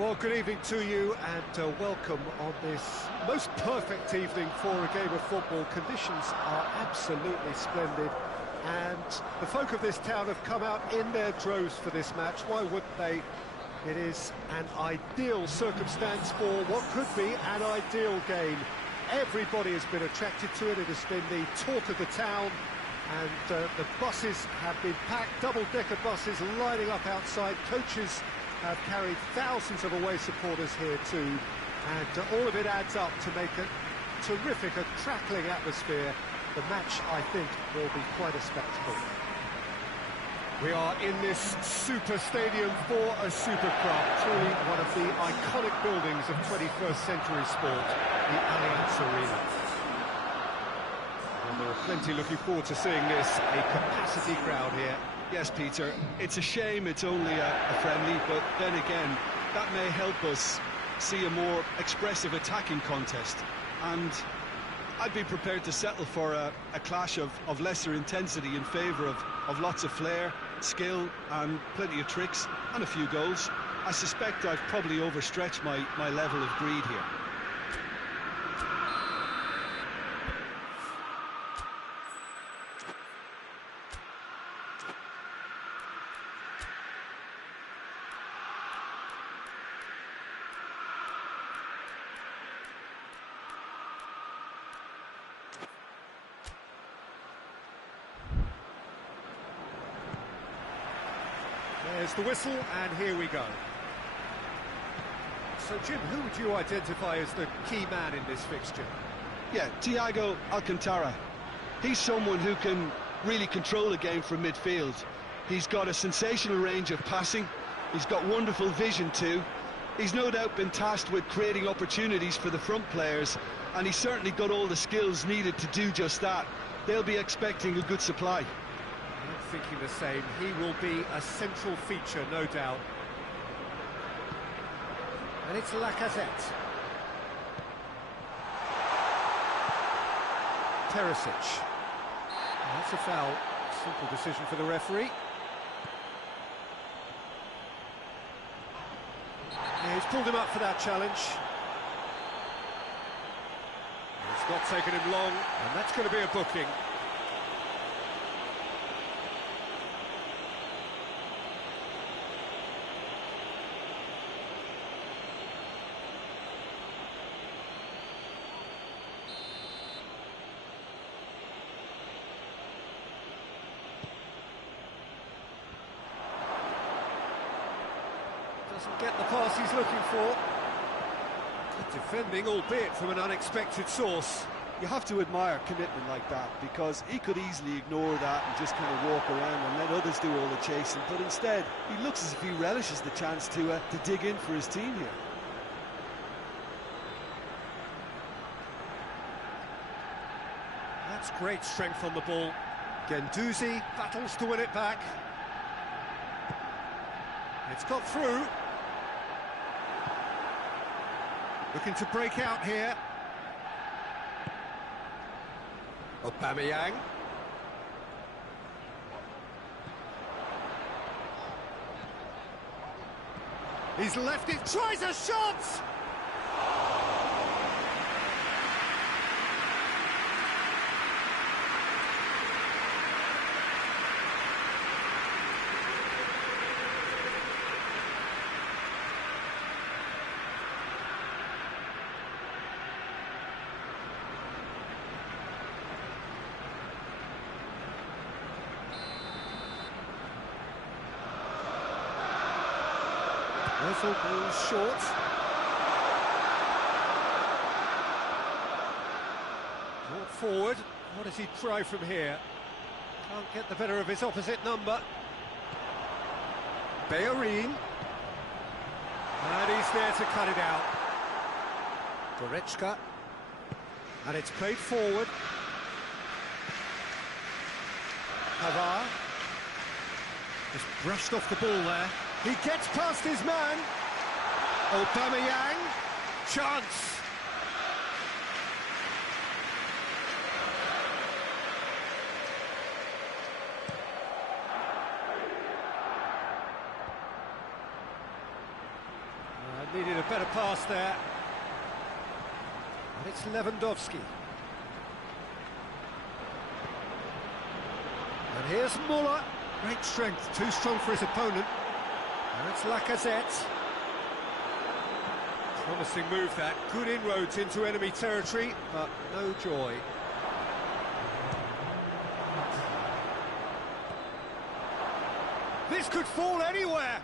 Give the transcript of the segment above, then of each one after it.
Well, good evening to you and welcome on this most perfect evening for a game of football. Conditions are absolutely splendid and the folk of this town have come out in their droves for this match. Why wouldn't they? It is an ideal circumstance for what could be an ideal game. Everybody has been attracted to it. It has been the talk of the town, and the buses have been packed, double-decker buses lining up outside. Coaches have carried thousands of away supporters here too, and all of it adds up to make a terrific, a crackling atmosphere. The match, I think, will be quite a spectacle. We are in this super stadium for a super club, truly one of the iconic buildings of 21st century sport, the Allianz Arena. And there are plenty looking forward to seeing this, a capacity crowd here. Yes, Peter, it's a shame it's only a friendly, but then again, that may help us see a more expressive attacking contest. And I'd be prepared to settle for a clash of lesser intensity in favour of lots of flair, skill and plenty of tricks and a few goals. I suspect I've probably overstretched my level of greed here. There's the whistle, and here we go. So, Jim, who would you identify as the key man in this fixture? Yeah, Thiago Alcantara. He's someone who can really control a game from midfield. He's got a sensational range of passing. He's got wonderful vision too. He's no doubt been tasked with creating opportunities for the front players, and he's certainly got all the skills needed to do just that. They'll be expecting a good supply. I'm thinking the same. He will be a central feature, no doubt. And it's Lacazette. Perisic. That's a foul. Simple decision for the referee. Yeah, he's pulled him up for that challenge. It's not taken him long, and that's going to be a booking. Doesn't get the pass he's looking for. Good defending, albeit from an unexpected source. You have to admire commitment like that, because he could easily ignore that and just kind of walk around and let others do all the chasing, but instead he looks as if he relishes the chance to dig in for his team here. That's great strength on the ball. Guendouzi battles to win it back. It's got through. Looking to break out here. Aubameyang. He's left it, tries a shot! Whistle goes short. Brought forward. What does he try from here? Can't get the better of his opposite number. Bellerin. And he's there to cut it out. Goretzka. And it's played forward. Pavard. Just brushed off the ball there. He gets past his man. Aubameyang. Chance. Needed a better pass there. And it's Lewandowski. And here's Muller. Great strength, too strong for his opponent. And it's Lacazette. Promising move that. Good inroads into enemy territory, but no joy. This could fall anywhere.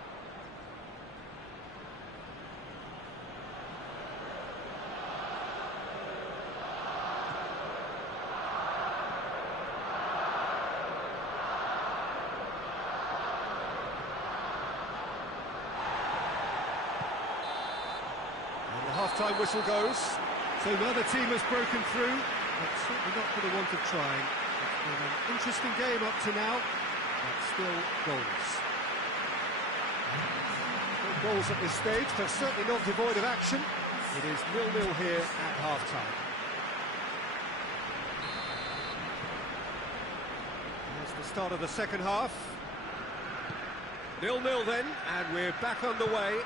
Half-time whistle goes. So another team has broken through, but certainly not for the want of trying. It's been an interesting game up to now, but still goals. No goals at this stage, but certainly not devoid of action. It is 0-0 here at half-time. There's the start of the second half. 0-0 then, and we're back underway.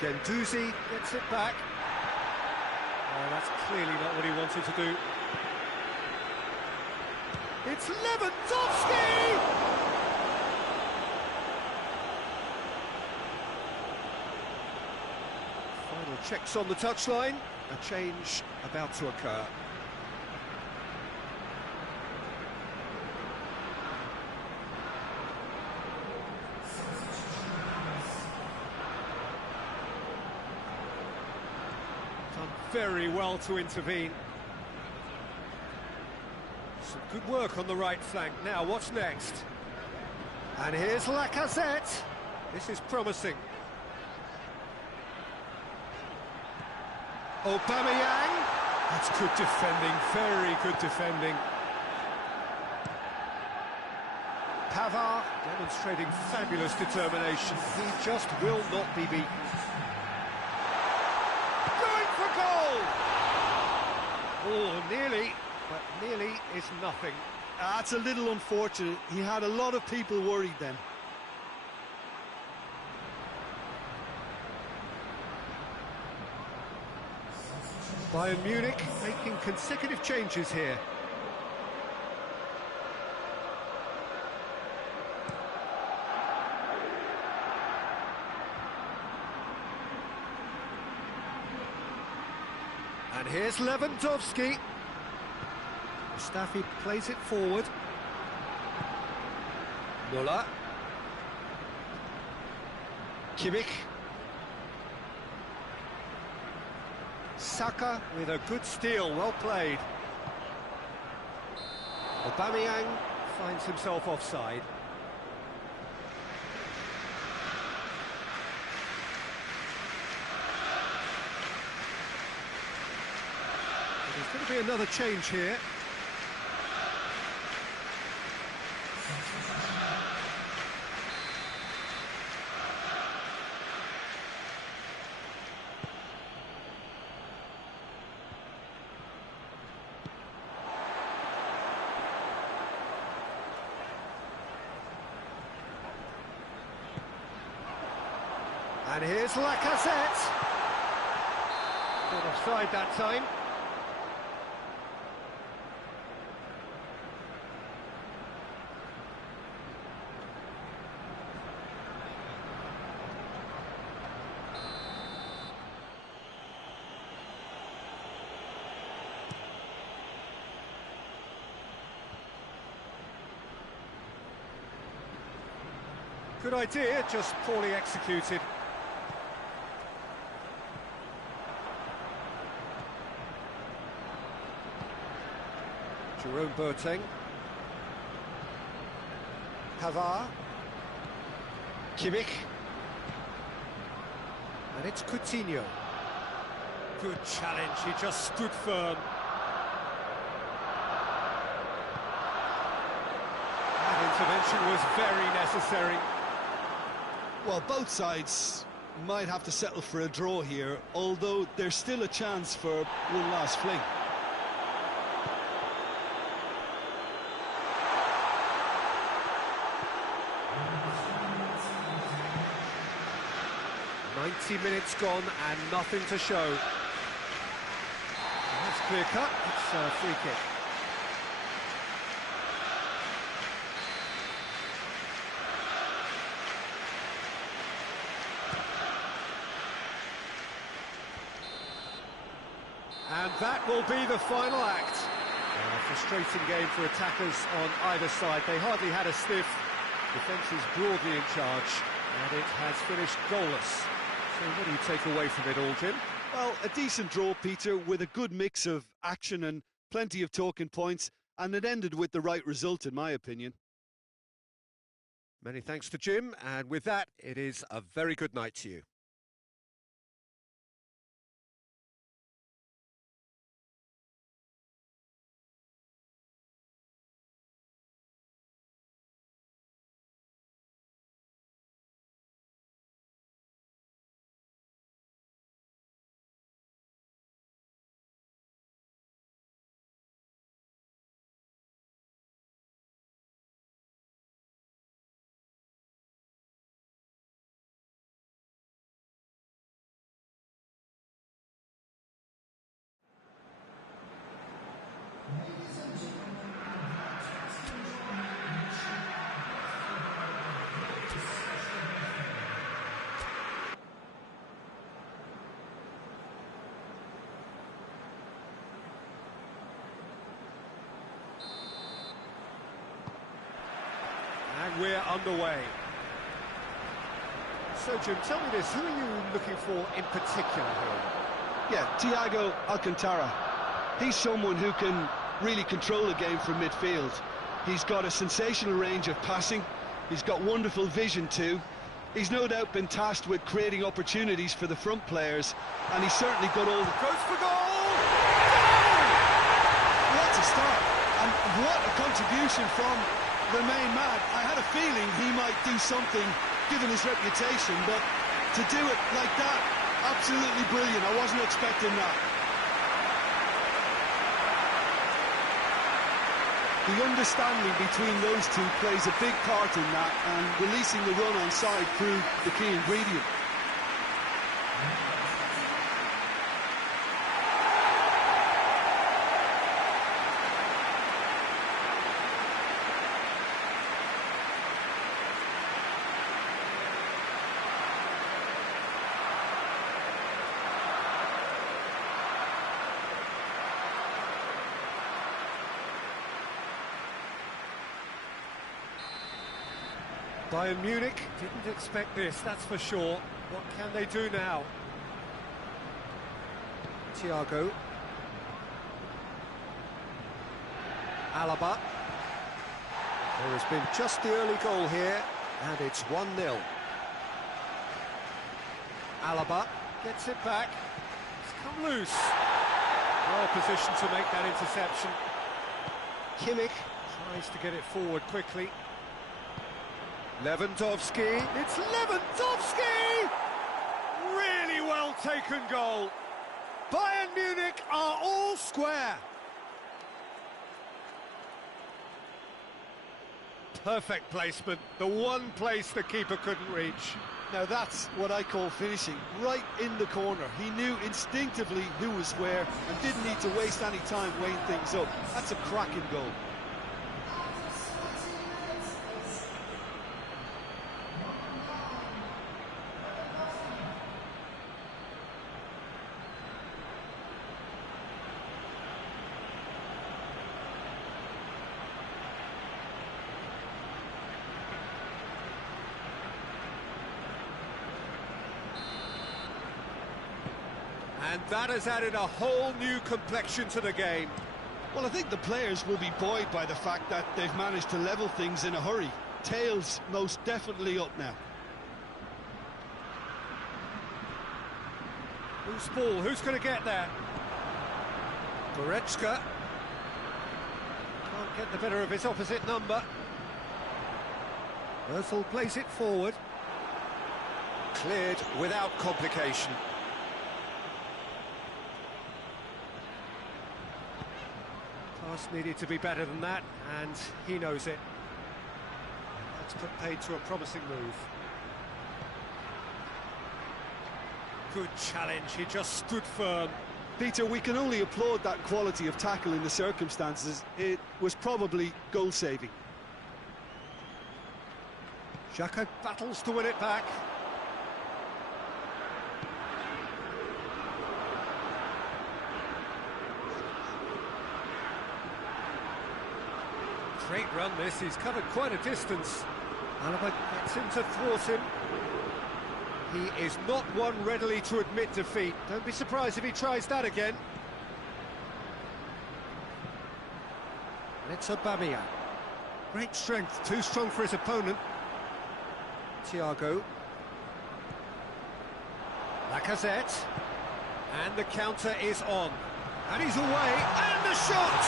Gendouzi gets it back. Oh, that's clearly not what he wanted to do. It's Lewandowski! Final checks on the touchline. A change about to occur. Very well to intervene. Some good work on the right flank. Now, what's next? And here's Lacazette. This is promising. Aubameyang. That's good defending, very good defending. Pavard demonstrating fabulous determination. He just will not be beaten. Oh, nearly, but nearly is nothing. That's a little unfortunate. He had a lot of people worried then. Bayern Munich making consecutive changes here. And here's Lewandowski. Mustafi plays it forward. Muller. Kimmich. Saka with a good steal, well played. Aubameyang finds himself offside. There's going to be another change here. And here's Lacazette. Not offside that time. Good idea, just poorly executed. Jerome Boateng. Pavard. Kimmich. And it's Coutinho. Good challenge, he just stood firm. That intervention was very necessary. Well, both sides might have to settle for a draw here, although there's still a chance for one last fling. 90 minutes gone and nothing to show. That's clear cut, it's a free kick. And that will be the final act. A frustrating game for attackers on either side. They hardly had a sniff. Defence is broadly in charge, and it has finished goalless. So what do you take away from it all, Jim? Well, a decent draw, Peter, with a good mix of action and plenty of talking points, and it ended with the right result, in my opinion. Many thanks to Jim, and with that, it is a very good night to you. And we're underway. So, Jim, tell me this, who are you looking for in particular here? Yeah, Thiago Alcantara. He's someone who can really control the game from midfield. He's got a sensational range of passing. He's got wonderful vision too. He's no doubt been tasked with creating opportunities for the front players, and he's certainly got all the... Goes for goal! What a start, and what a contribution from the main man. I had a feeling he might do something, given his reputation, but to do it like that, absolutely brilliant. I wasn't expecting that. The understanding between those two plays a big part in that, and releasing the run on side proved the key ingredient. Bayern Munich didn't expect this, that's for sure. What can they do now? Thiago. Alaba. There has been just the early goal here, and it's 1-0. Alaba gets it back. It's come loose. Well positioned to make that interception. Kimmich tries to get it forward quickly. Lewandowski, it's Lewandowski! Really well taken goal. Bayern Munich are all square. Perfect placement, the one place the keeper couldn't reach. Now that's what I call finishing, right in the corner. He knew instinctively who was where and didn't need to waste any time weighing things up. That's a cracking goal. And that has added a whole new complexion to the game. Well, I think the players will be buoyed by the fact that they've managed to level things in a hurry. Tails most definitely up now. Who's ball? Who's going to get there? Goretzka. Can't get the better of his opposite number. Özil plays it forward. Cleared without complication. Pass needed to be better than that, and he knows it. That's put paid to a promising move. Good challenge, he just stood firm. Peter, we can only applaud that quality of tackle in the circumstances. It was probably goal-saving. Xhaka battles to win it back. Great run this, he's covered quite a distance. Alaba gets him to thwart him. He is not one readily to admit defeat. Don't be surprised if he tries that again. And it's Aubameyang. Great strength, too strong for his opponent. Thiago. Lacazette. And the counter is on. And he's away, and the shot!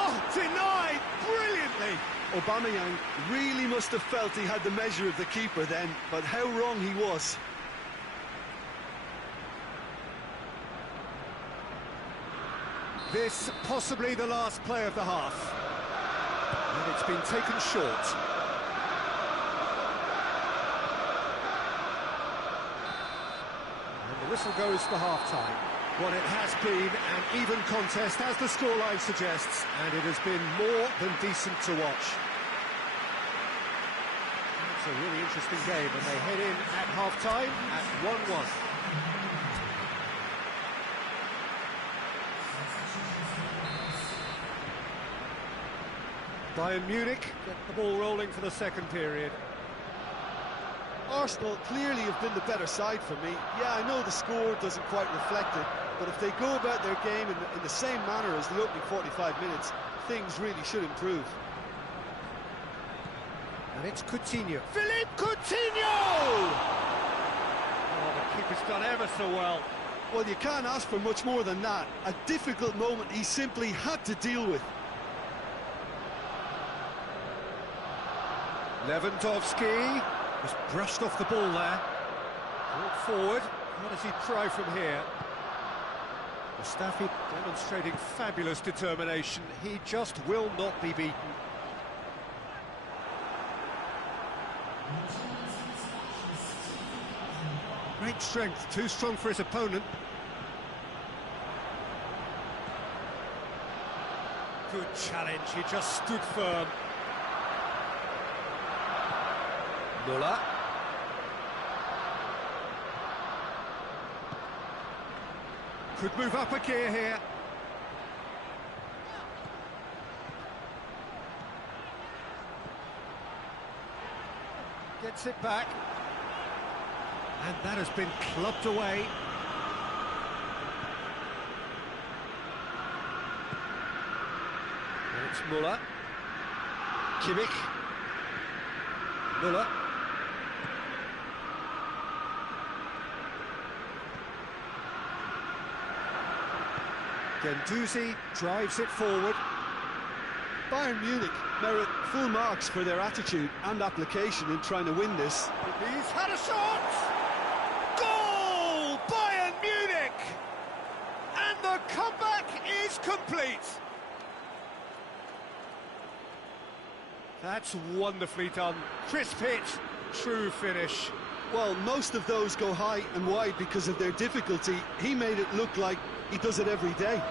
Oh, denied brilliantly! Aubameyang really must have felt he had the measure of the keeper then, but how wrong he was. This possibly the last play of the half. And it's been taken short. And the whistle goes for half-time. Well, it has been an even contest, as the scoreline suggests, and it has been more than decent to watch. It's a really interesting game, and they head in at half-time at 1-1. Bayern Munich get the ball rolling for the second period. Arsenal clearly have been the better side for me. Yeah, I know the score doesn't quite reflect it, but if they go about their game in the same manner as the opening 45 minutes, things really should improve. And it's Coutinho. Philippe Coutinho! Oh, the keeper's done ever so well. Well, you can't ask for much more than that. A difficult moment he simply had to deal with. Lewandowski was brushed off the ball there. Brought forward. What does he try from here? Mustafi demonstrating fabulous determination. He just will not be beaten. Great strength, too strong for his opponent. Good challenge, he just stood firm. Muller. Could move up a gear here. Gets it back. And that has been clubbed away. And it's Muller. Kimmich. Muller. Guendouzi drives it forward. Bayern Munich merit full marks for their attitude and application in trying to win this. He's had a shot! Goal! Bayern Munich! And the comeback is complete! That's wonderfully done. Crisp hit, true finish. Well, most of those go high and wide because of their difficulty. He made it look like he does it every day.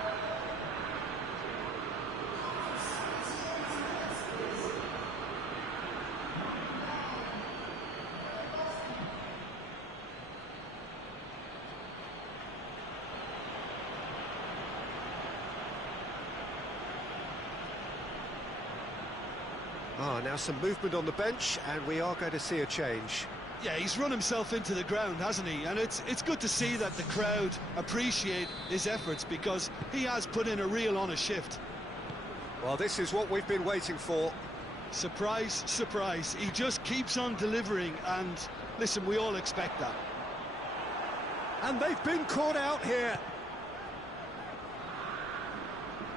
Now some movement on the bench, and we are going to see a change. Yeah, he's run himself into the ground, hasn't he? And it's good to see that the crowd appreciate his efforts, because he has put in a real honest shift. Well, this is what we've been waiting for. Surprise, surprise. He just keeps on delivering, and listen, we all expect that. And they've been caught out here.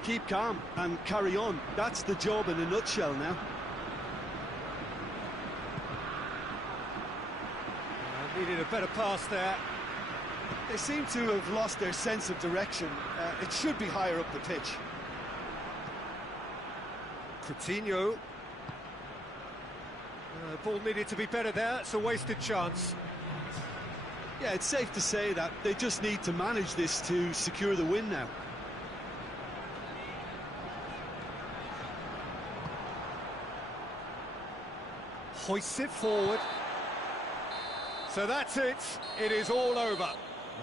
Keep calm and carry on. That's the job in a nutshell now. Needed a better pass there. They seem to have lost their sense of direction. It should be higher up the pitch. Coutinho. Ball needed to be better there. It's a wasted chance. Yeah, it's safe to say that they just need to manage this to secure the win now. Hoists it forward. So that's it. It is all over.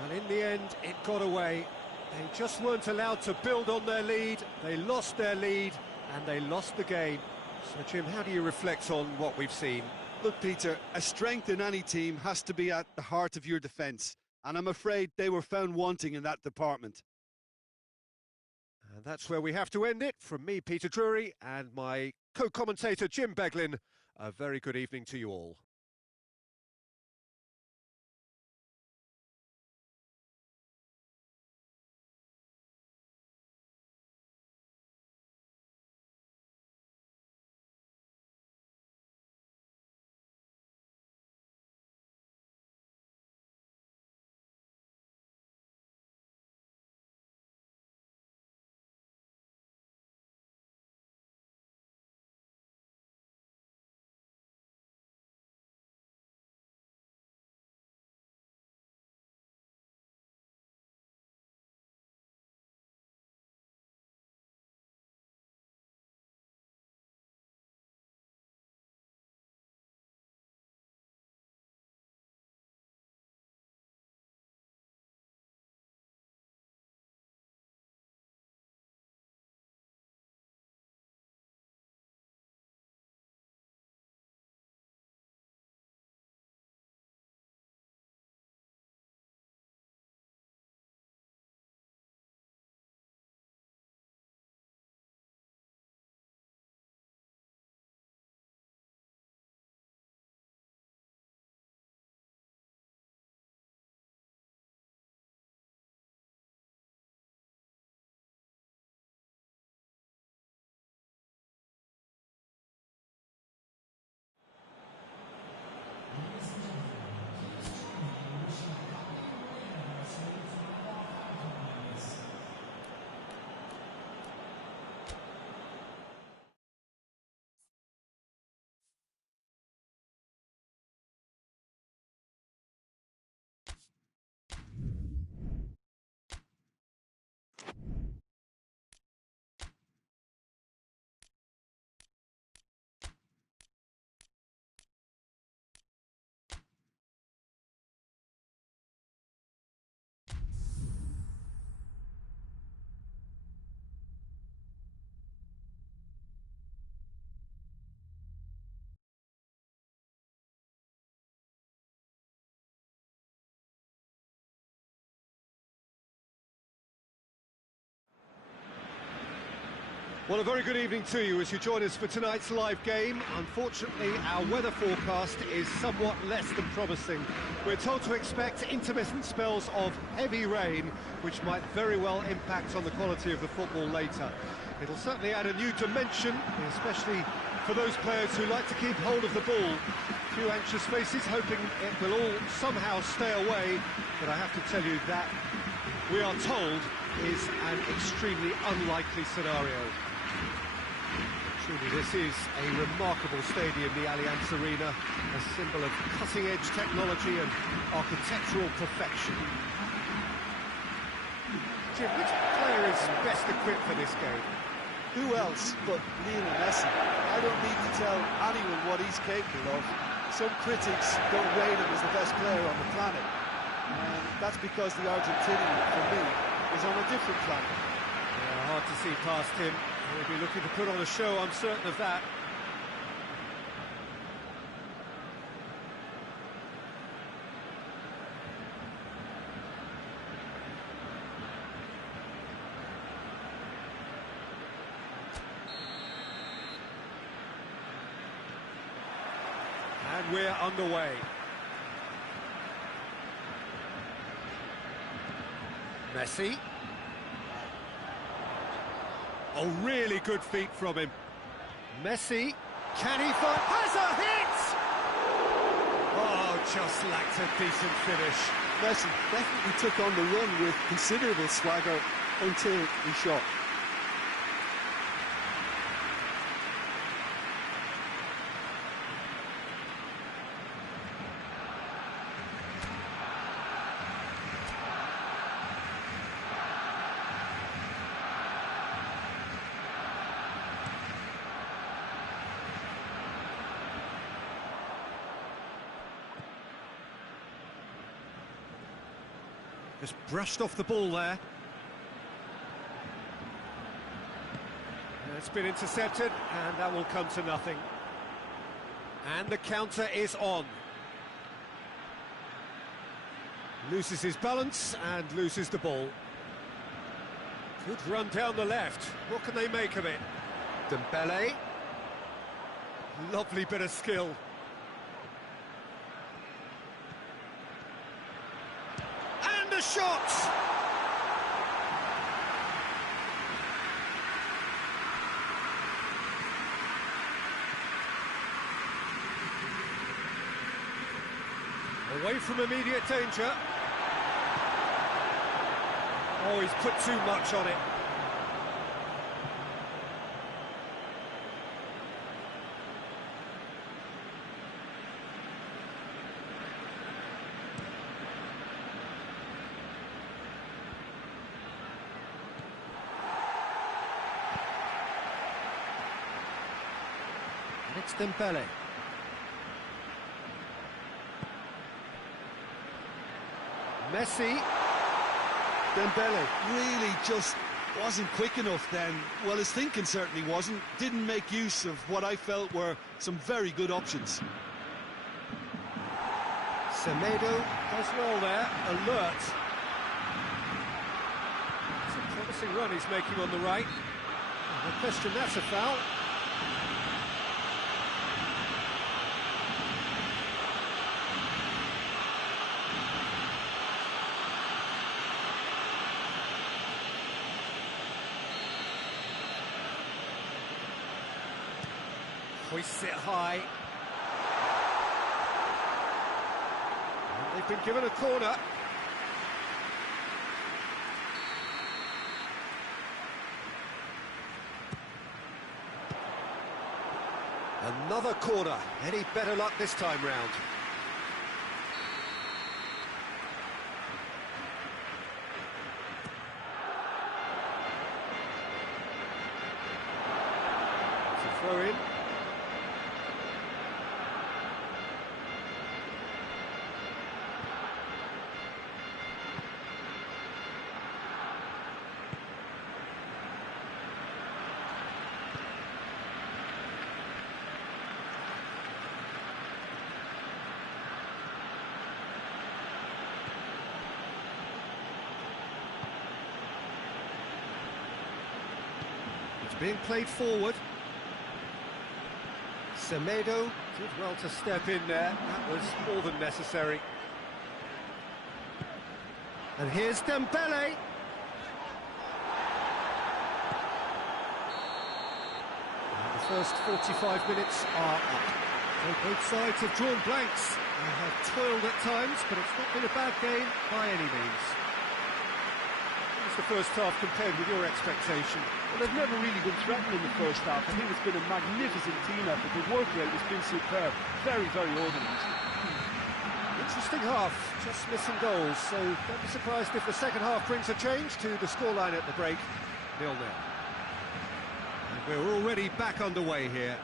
And in the end, it got away. They just weren't allowed to build on their lead. They lost their lead, and they lost the game. So, Jim, how do you reflect on what we've seen? Look, Peter, a strength in any team has to be at the heart of your defence. And I'm afraid they were found wanting in that department. And that's where we have to end it. From me, Peter Drury, and my co-commentator, Jim Beglin. A very good evening to you all. Well, a very good evening to you as you join us for tonight's live game. Unfortunately, our weather forecast is somewhat less than promising. We're told to expect intermittent spells of heavy rain, which might very well impact on the quality of the football later. It'll certainly add a new dimension, especially for those players who like to keep hold of the ball. A few anxious faces hoping it will all somehow stay away, but I have to tell you that we are told is an extremely unlikely scenario. Truly, this is a remarkable stadium, the Allianz Arena, a symbol of cutting-edge technology and architectural perfection. Jim, which player is best equipped for this game? Who else but Lionel Messi? I don't need to tell anyone what he's capable of. Some critics don't rate him as the best player on the planet. And that's because the Argentinian, for me, is on a different planet. Yeah, hard to see past him. He'll be looking to put on a show, I'm certain of that. And we're underway. Messi. Oh, really good feet from him. Messi, can he find... Has a hit! Oh, just lacked a decent finish. Messi definitely took on the run with considerable swagger until he shot. Just brushed off the ball there. It's been intercepted, and that will come to nothing. And the counter is on. Loses his balance and loses the ball. Good run down the left. What can they make of it? Dembele. Lovely bit of skill. And a shot! Away from immediate danger. Oh, he's put too much on it. And it's Dembele. Messi. Dembele really just wasn't quick enough then. Well, his thinking certainly wasn't. Didn't make use of what I felt were some very good options. Semedo does well there, alert. It's a promising run he's making on the right. No question that's a foul. Hoists it high. And they've been given a corner. Another corner. Any better luck this time round? It's a throw in. Being played forward. Semedo did well to step in there. That was more than necessary. And here's Dembele. And the first 45 minutes are up. So both sides have drawn blanks. They have toiled at times, but it's not been a bad game by any means. The first half compared with your expectation? Well, they've never really been threatened in the first half. I think it's been a magnificent team effort. The work rate has been superb. Very, very organised. Interesting half, just missing goals, so don't be surprised if the second half brings a change to the scoreline at the break. 0-0. And we're already back underway here.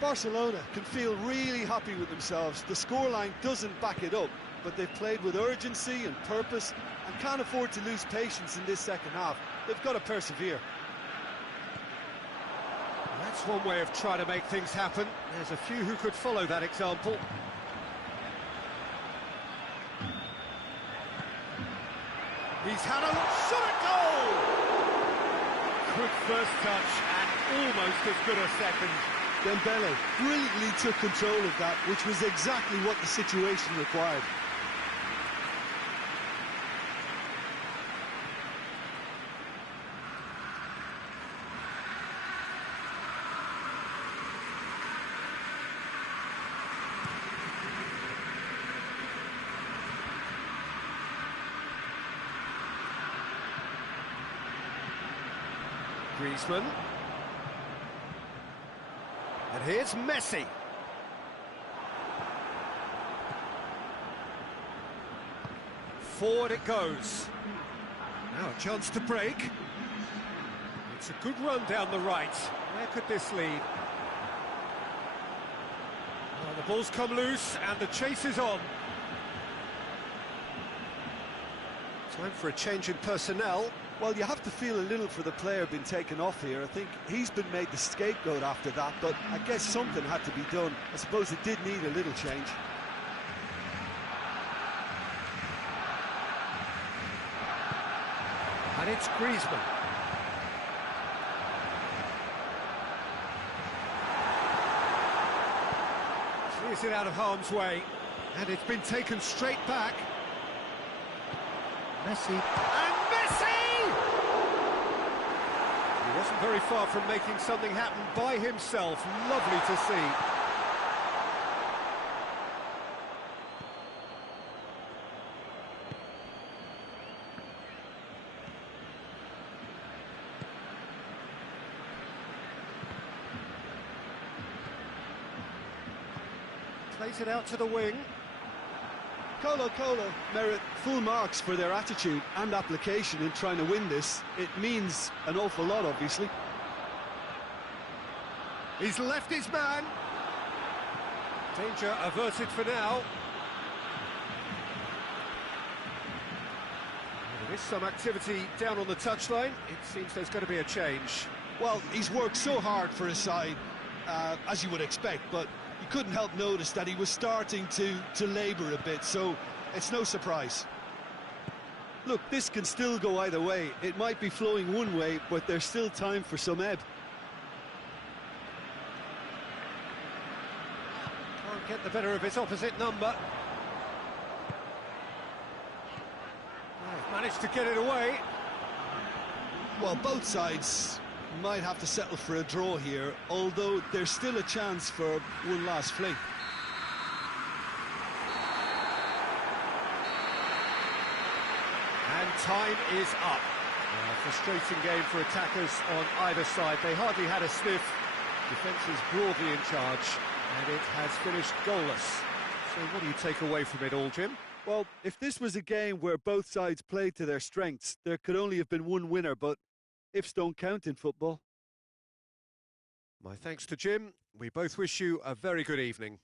Barcelona can feel really happy with themselves. The scoreline doesn't back it up, but they've played with urgency and purpose and can't afford to lose patience in this second half. They've got to persevere. That's one way of trying to make things happen. There's a few who could follow that example. He's had a shot at goal! Good first touch and almost as good a second. Dembele brilliantly took control of that, which was exactly what the situation required. Griezmann. And here's Messi. Forward it goes. Now a chance to break. It's a good run down the right. Where could this lead? Oh, the ball's come loose and the chase is on. Time for a change in personnel. Well, you have to feel a little for the player being taken off here. I think he's been made the scapegoat after that, but I guess something had to be done. I suppose it did need a little change. And it's Griezmann. Clears it out of harm's way. And it's been taken straight back. Messi. And Messi! He wasn't very far from making something happen by himself. Lovely to see. Plays it out to the wing. Colo merit full marks for their attitude and application in trying to win this. It means an awful lot, obviously. He's left his man. Danger averted for now. There is some activity down on the touchline. It seems there's going to be a change. Well, he's worked so hard for his side, as you would expect, but you couldn't help notice that he was starting to labour a bit, so it's no surprise. Look, this can still go either way. It might be flowing one way, but there's still time for some ebb. Can't get the better of his opposite number. Oh, managed to get it away. Well, both sides might have to settle for a draw here, although there's still a chance for one last fling. And time is up. A frustrating game for attackers on either side. They hardly had a sniff. Defence is broadly in charge, and it has finished goalless. So what do you take away from it all, Jim? Well, if this was a game where both sides played to their strengths, there could only have been one winner, but ifs don't count in football. My thanks to Jim. We both wish you a very good evening.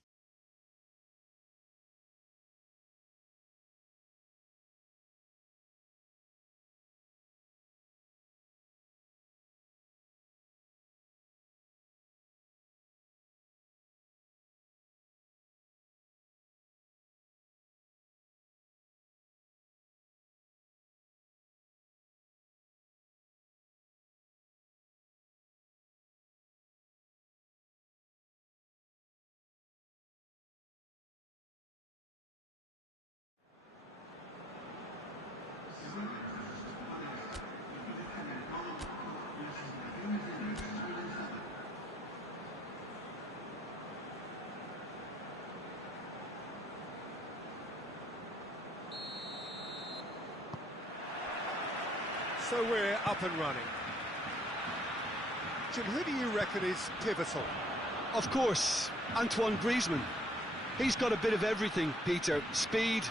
So we're up and running. Jim, who do you reckon is pivotal? Of course, Antoine Griezmann. He's got a bit of everything, Peter. Speed,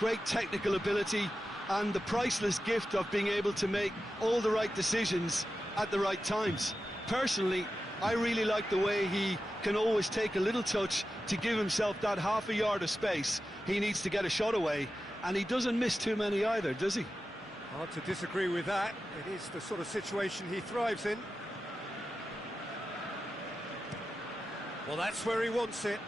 great technical ability, and the priceless gift of being able to make all the right decisions at the right times. Personally, I really like the way he can always take a little touch to give himself that half a yard of space he needs to get a shot away, and he doesn't miss too many either, does he? Hard to disagree with that. It is the sort of situation he thrives in. Well, that's where he wants it.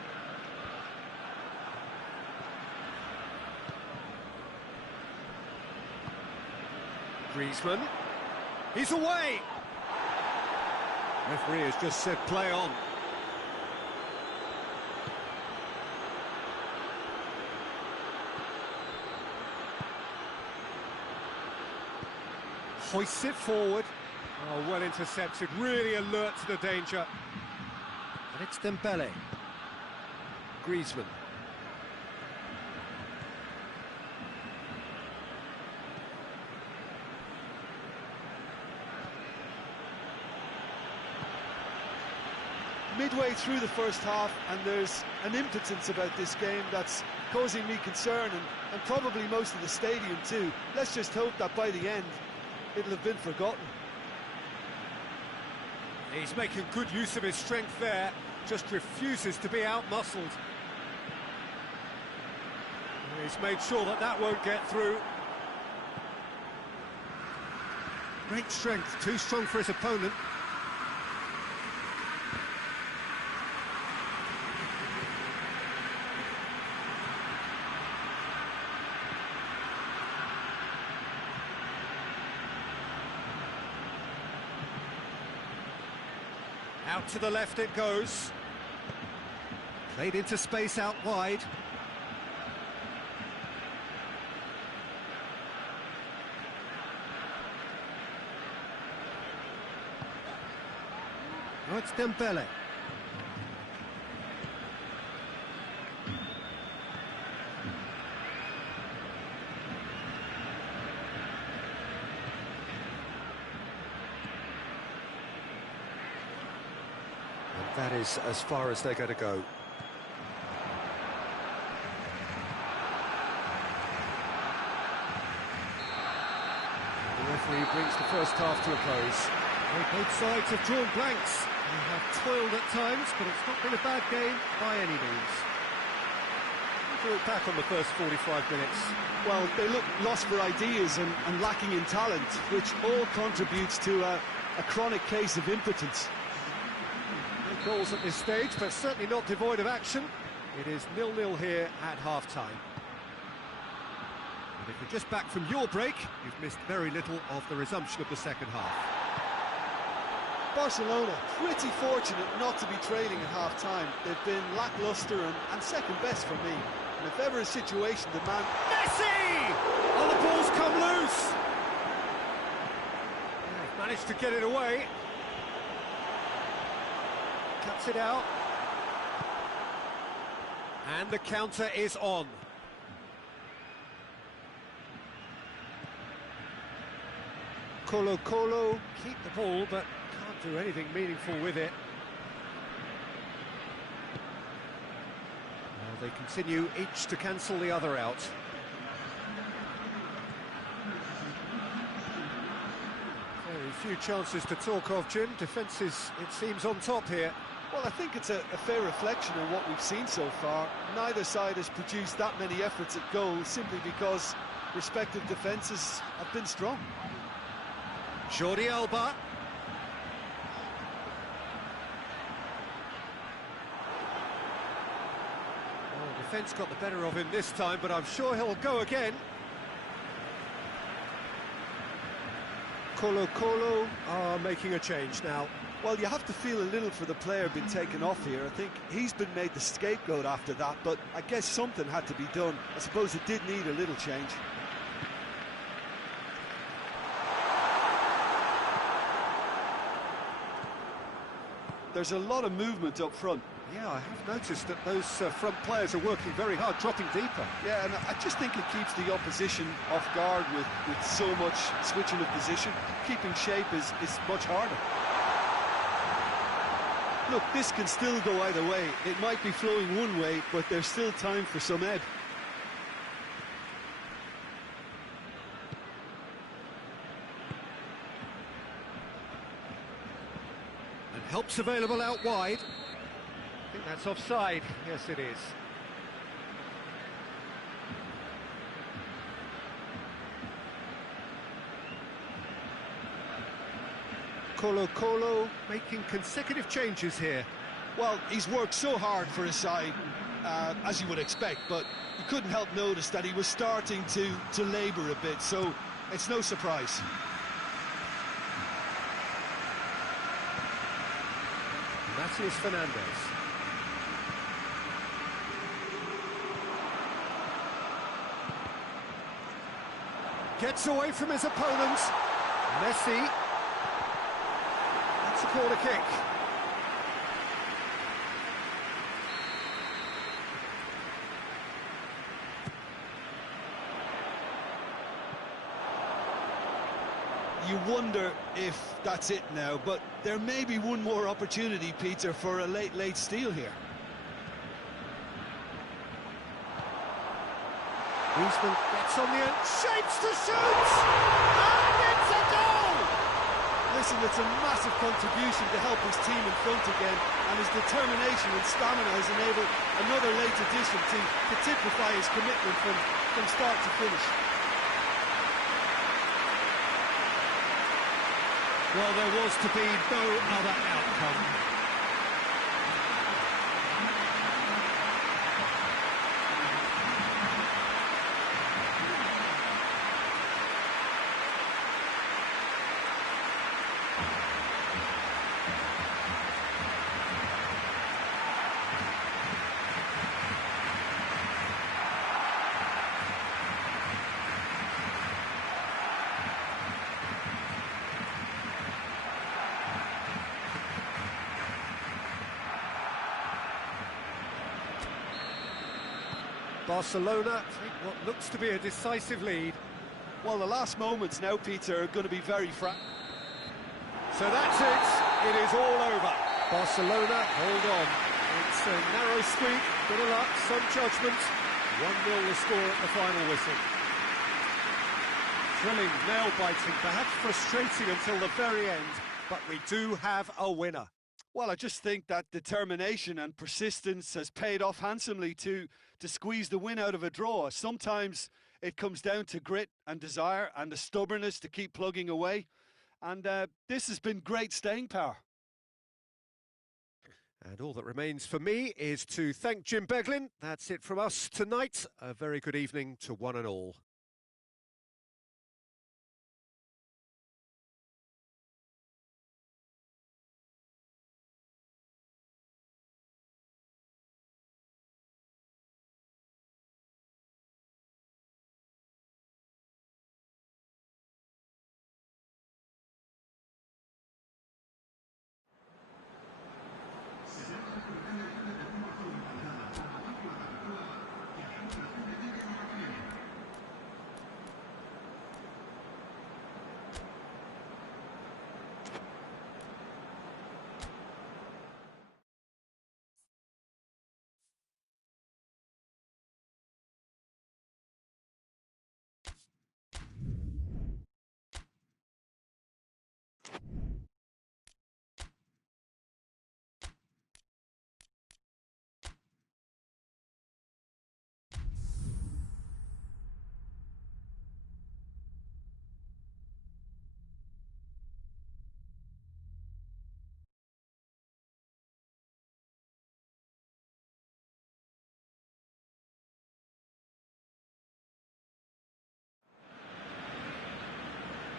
Griezmann. He's away! Referee has just said play on. Hoists it forward. Oh, well intercepted, really alert to the danger. And it's Dembele. Griezmann. Midway through the first half, and there's an impotence about this game that's causing me concern, and probably most of the stadium too. Let's just hope that by the end it'll have been forgotten. He's making good use of his strength there, just refuses to be out-muscled. He's made sure that that won't get through. Great strength, too strong for his opponent. Out to the left it goes. Played into space out wide. Oh, it's Dembele. That is as far as they're going to go. The referee brings the first half to a close. Both sides have drawn blanks. They have toiled at times, but it's not been a bad game by any means. We'll look back on the first 45 minutes. Well, they look lost for ideas and lacking in talent, which all contributes to a chronic case of impotence. No goals at this stage, but certainly not devoid of action. It is 0-0 here at half-time. And if you're just back from your break, you've missed very little of the resumption of the second half. Barcelona, pretty fortunate not to be trailing at half-time. They've been lacklustre and second best for me. And if ever a situation demand... Messi! Oh, the ball's come loose! Yeah, managed to get it away. Cuts it out. And the counter is on. Colo keep the ball, but can't do anything meaningful with it. Well, they continue each to cancel the other out. Very few chances to talk of, Jim. Defence is, it seems, on top here. Well, I think it's a fair reflection of what we've seen so far. Neither side has produced that many efforts at goal simply because respective defences have been strong. Jordi Alba. Oh, defence got the better of him this time, but I'm sure he'll go again. Colo are making a change now. Well, you have to feel a little for the player being taken off here. I think he's been made the scapegoat after that, but I guess something had to be done. I suppose it did need a little change. There's a lot of movement up front. Yeah, I have noticed that those front players are working very hard, dropping deeper. Yeah, and I just think it keeps the opposition off guard with so much switching of position. Keeping shape is much harder. Look, this can still go either way. It might be flowing one way, but there's still time for some ebb. And help's available out wide. I think that's offside. Yes, it is. Colo making consecutive changes here. Well, he's worked so hard for his side, as you would expect, but you couldn't help notice that he was starting to labour a bit, so it's no surprise. That is Fernandez. Gets away from his opponent. Messi. That's a corner kick. You wonder if that's it now, but there may be one more opportunity, Peter, for a late steal here. Griezmann gets on the end, shapes to shoot! And it's a goal! Listen, it's a massive contribution to help his team in front again, and his determination and stamina has enabled another late addition to typify his commitment from start to finish. Well, there was to be no other outcome. Barcelona take what looks to be a decisive lead. Well, the last moments now, Peter, are going to be very So that's it. It is all over. Barcelona, hold on. It's a narrow squeak, bit of luck, some judgment. 1-0 the score at the final whistle. Thrilling, nail-biting, perhaps frustrating until the very end, but we do have a winner. Well, I just think that determination and persistence has paid off handsomely to squeeze the win out of a draw. Sometimes it comes down to grit and desire and the stubbornness to keep plugging away. And this has been great staying power. And all that remains for me is to thank Jim Beglin. That's it from us tonight. A very good evening to one and all.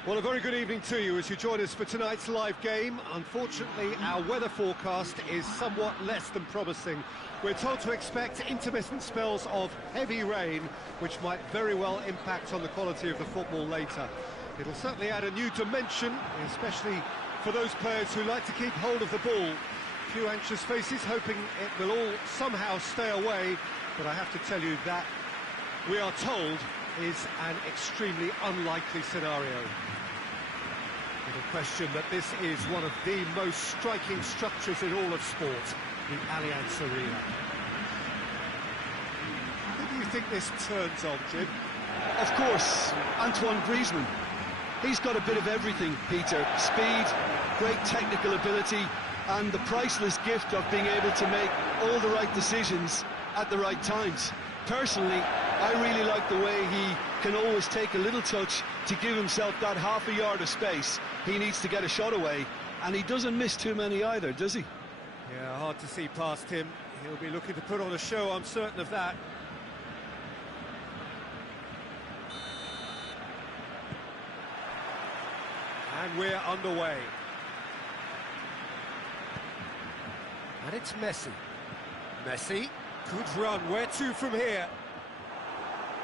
Well, a very good evening to you as you join us for tonight's live game. Unfortunately, our weather forecast is somewhat less than promising. We're told to expect intermittent spells of heavy rain, which might very well impact on the quality of the football later. It'll certainly add a new dimension, especially for those players who like to keep hold of the ball. A few anxious faces hoping it will all somehow stay away, but I have to tell you that we are told is an extremely unlikely scenario. Little question that this is one of the most striking structures in all of sport, the Allianz Arena. Who do you think this turns on, Jim? Of course, Antoine Griezmann. He's got a bit of everything, Peter. Speed, great technical ability, and the priceless gift of being able to make all the right decisions at the right times. Personally, I really like the way he can always take a little touch to give himself that half a yard of space. He needs to get a shot away, and he doesn't miss too many either, does he? Yeah, hard to see past him. He'll be looking to put on a show, I'm certain of that. And we're underway. And it's Messi. Messi, good run. Where to from here?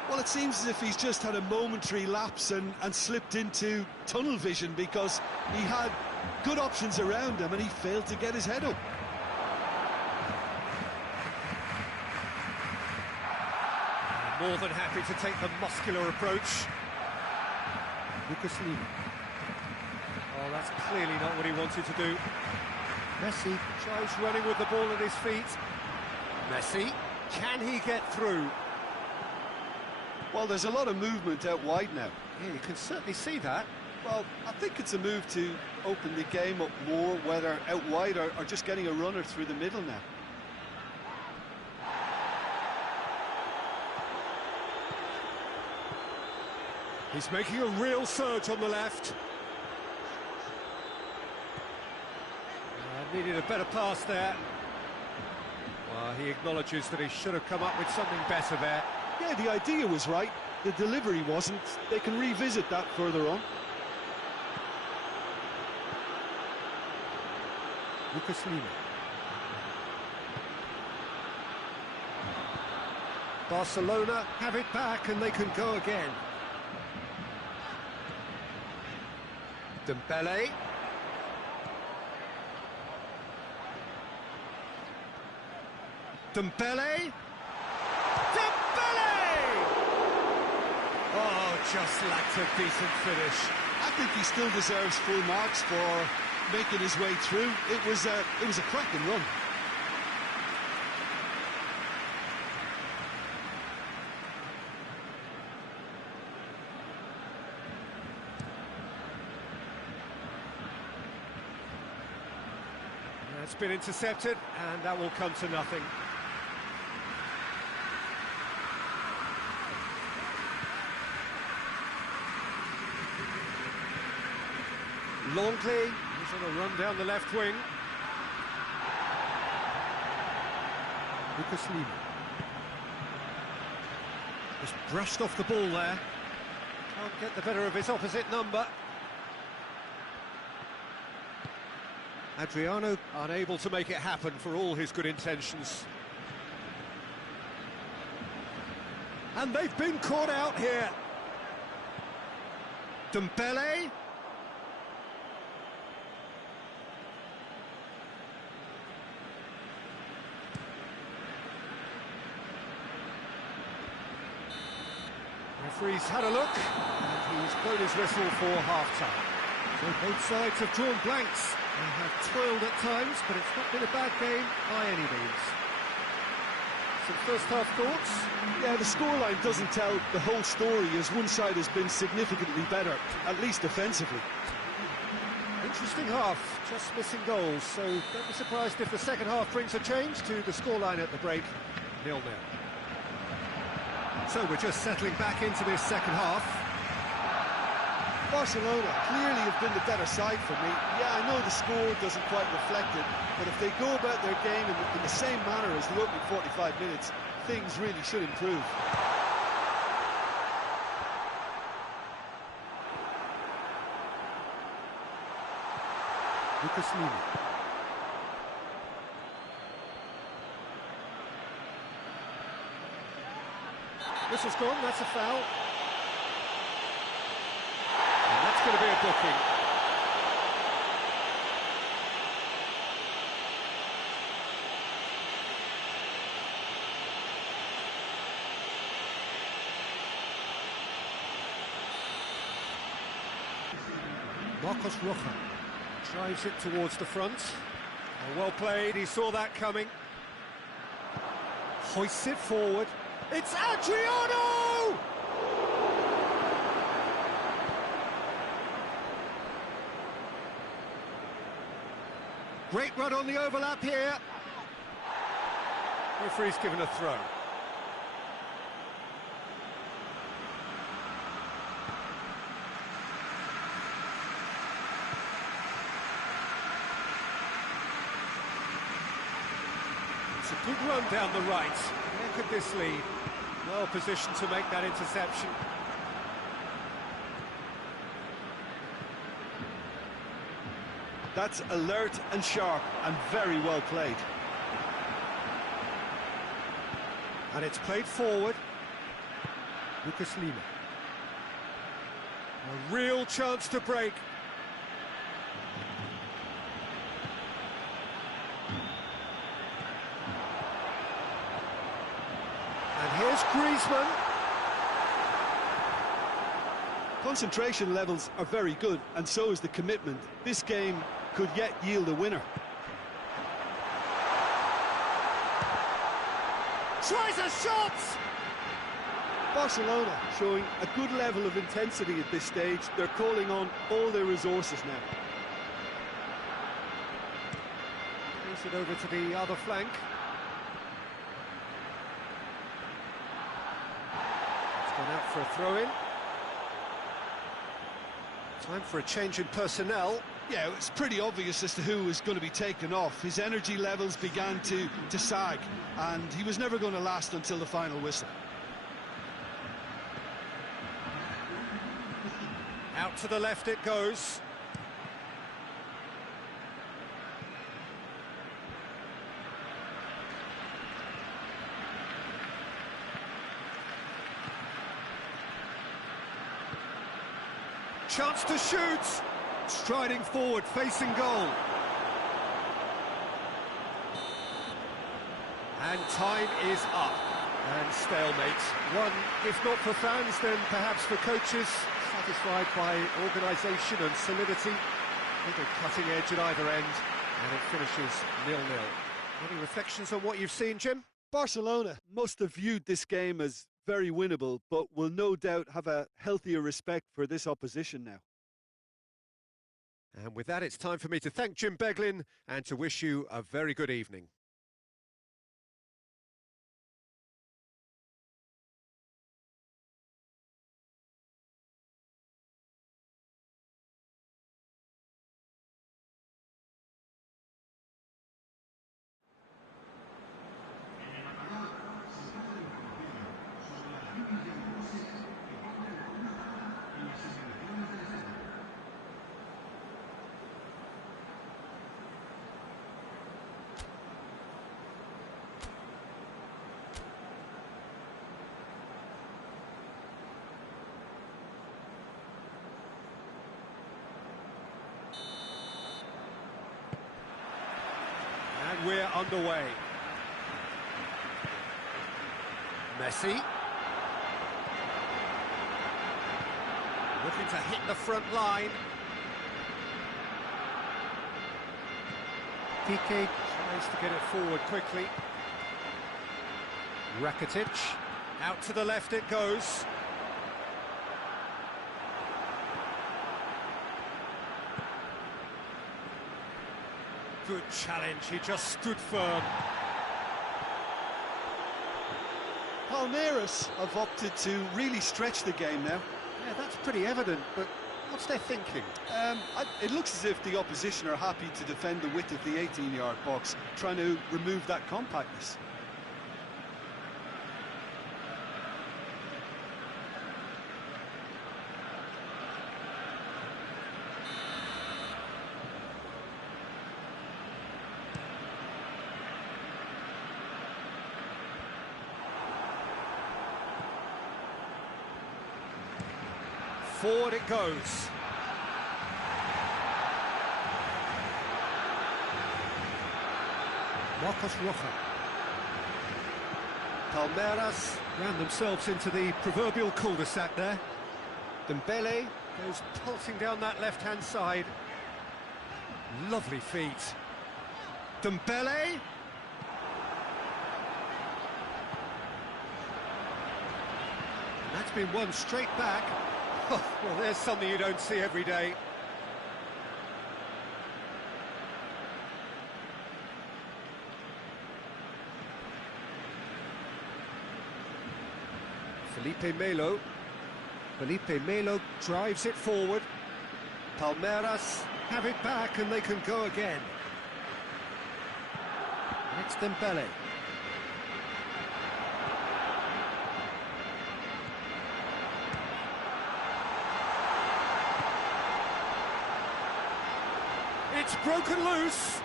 Well, it seems as if he's just had a momentary lapse and slipped into tunnel vision, because he had good options around him and he failed to get his head up. More than happy to take the muscular approach. Lucas Lee. Oh, that's clearly not what he wanted to do. Messi tries running with the ball at his feet. Messi, can he get through? Well, there's a lot of movement out wide now. Yeah, you can certainly see that. Well, I think it's a move to open the game up more, whether out wide or just getting a runner through the middle now. He's making a real surge on the left. Needed a better pass there. Well, he acknowledges that he should have come up with something better there. Yeah, the idea was right, the delivery wasn't. They can revisit that further on. Lucas Lima. Barcelona have it back and they can go again. Dembele. Dembele. Dembele! Oh, just lacked a decent finish. I think he still deserves full marks for making his way through. It was a cracking run. It's been intercepted, and that will come to nothing. Longley, he's on a run down the left wing. Lucas Lima. Just brushed off the ball there. Can't get the better of his opposite number. Adriano unable to make it happen for all his good intentions. And they've been caught out here. Dembele. Referee's had a look, and he's blown his whistle for half-time. So both sides have drawn blanks. They have toiled at times, but it's not been a bad game by any means. Some first-half thoughts? Yeah, the scoreline doesn't tell the whole story, as one side has been significantly better, at least defensively. Interesting half, just missing goals, so don't be surprised if the second half brings a change to the scoreline at the break, 0-0. So we're just settling back into this second half. Barcelona clearly have been the better side for me. Yeah, I know the score doesn't quite reflect it, but if they go about their game in the same manner as the opening 45 minutes, things really should improve. Lucas Lima. This is gone, that's a foul. And that's going to be a booking. Marcos Roja drives it towards the front. Oh, well played, he saw that coming. Hoists it forward. It's Adriano! Great run on the overlap here. Referee's given a throw. It's a good run down the right. Where could this lead? Well positioned to make that interception. That's alert and sharp and very well played. And it's played forward. Lucas Lima. A real chance to break. And here's Griezmann. Concentration levels are very good, and so is the commitment. This game could yet yield a winner. Tries a shot! Barcelona showing a good level of intensity at this stage. They're calling on all their resources now. Plays it over to the other flank. It's gone out for a throw-in. Time for a change in personnel. Yeah, it's pretty obvious as to who was going to be taken off. His energy levels began to sag, and he was never going to last until the final whistle. Out to the left it goes. Chance to shoot. Striding forward, facing goal. And time is up. And stalemate. One, if not for fans, then perhaps for coaches. Satisfied by organisation and solidity. Little cutting edge at either end. And it finishes 0-0. Any reflections on what you've seen, Jim? Barcelona must have viewed this game as very winnable, but will no doubt have a healthier respect for this opposition now. And with that, it's time for me to thank Jim Beglin and to wish you a very good evening. And we're underway. Messi. Looking to hit the front line. Piqué tries to get it forward quickly. Rakitic. Out to the left it goes. Good challenge, he just stood firm. Palmeiras have opted to really stretch the game now. Yeah, that's pretty evident, but what's their thinking? It looks as if the opposition are happy to defend the width of the 18-yard box, trying to remove that compactness. Forward it goes. Marcos Roja. Palmeiras ran themselves into the proverbial cul-de-sac there. Dembele goes pulsing down that left-hand side. Lovely feet. Dembele. And that's been won straight back. Oh, well, there's something you don't see every day. Felipe Melo. Felipe Melo drives it forward. Palmeiras have it back and they can go again. And it's Dembele. It's broken loose.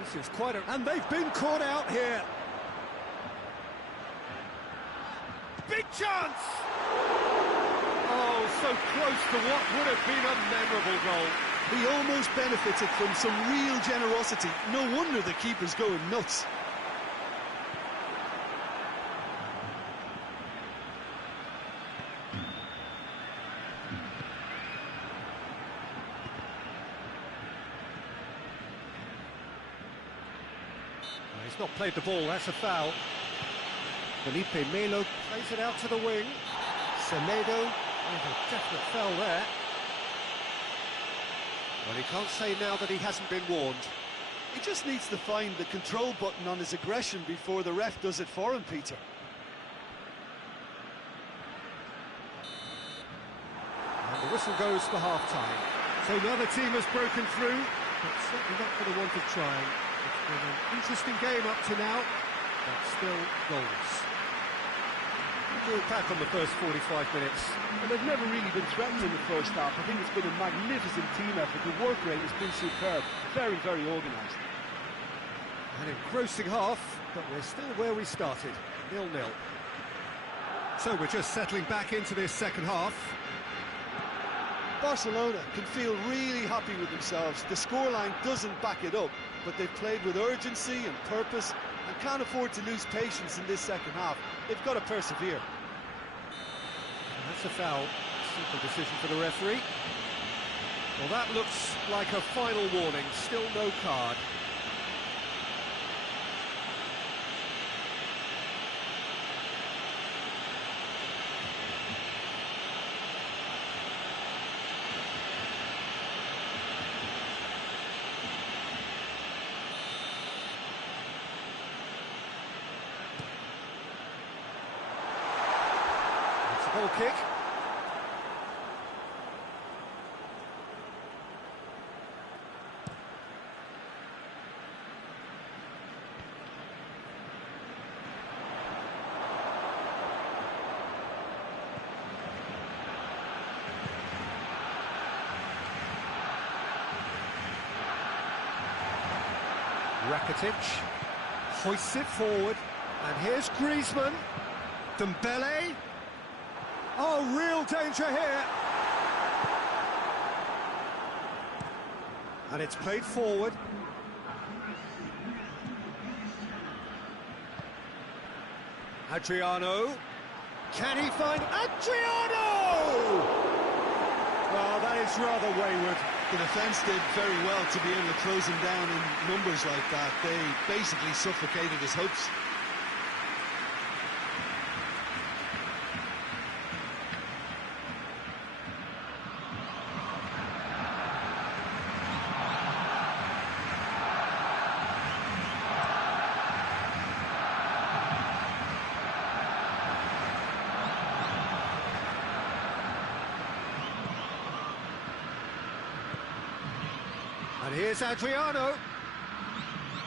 This is quite a... And they've been caught out here. Big chance! Oh, so close to what would have been a memorable goal. He almost benefited from some real generosity. No wonder the keeper's going nuts. He's not played the ball, that's a foul. Felipe Melo plays it out to the wing. Semedo, a definite foul there. Well, he can't say now that he hasn't been warned. He just needs to find the control button on his aggression before the ref does it for him, Peter. And the whistle goes for half-time. So another team has broken through, but certainly not for the want of trying. It's been an interesting game up to now, but still goals. We'll back on the first 45 minutes. And they've never really been threatened in the first half. I think it's been a magnificent team effort. The work rate has been superb. Very, very organised. An engrossing half, but we're still where we started, 0-0. So we're just settling back into this second half. Barcelona can feel really happy with themselves. The scoreline doesn't back it up, but they've played with urgency and purpose and can't afford to lose patience in this second half. They've got to persevere. And that's a foul. Simple decision for the referee. Well, that looks like a final warning. Still no card. Goal kick. Rakitic hoists it forward, and here's Griezmann. Dembele. Oh, real danger here. And it's played forward. Adriano. Can he find Adriano? Well, that is rather wayward. The defence did very well to be able to close him down in numbers like that. They basically suffocated his hopes. And here's Adriano.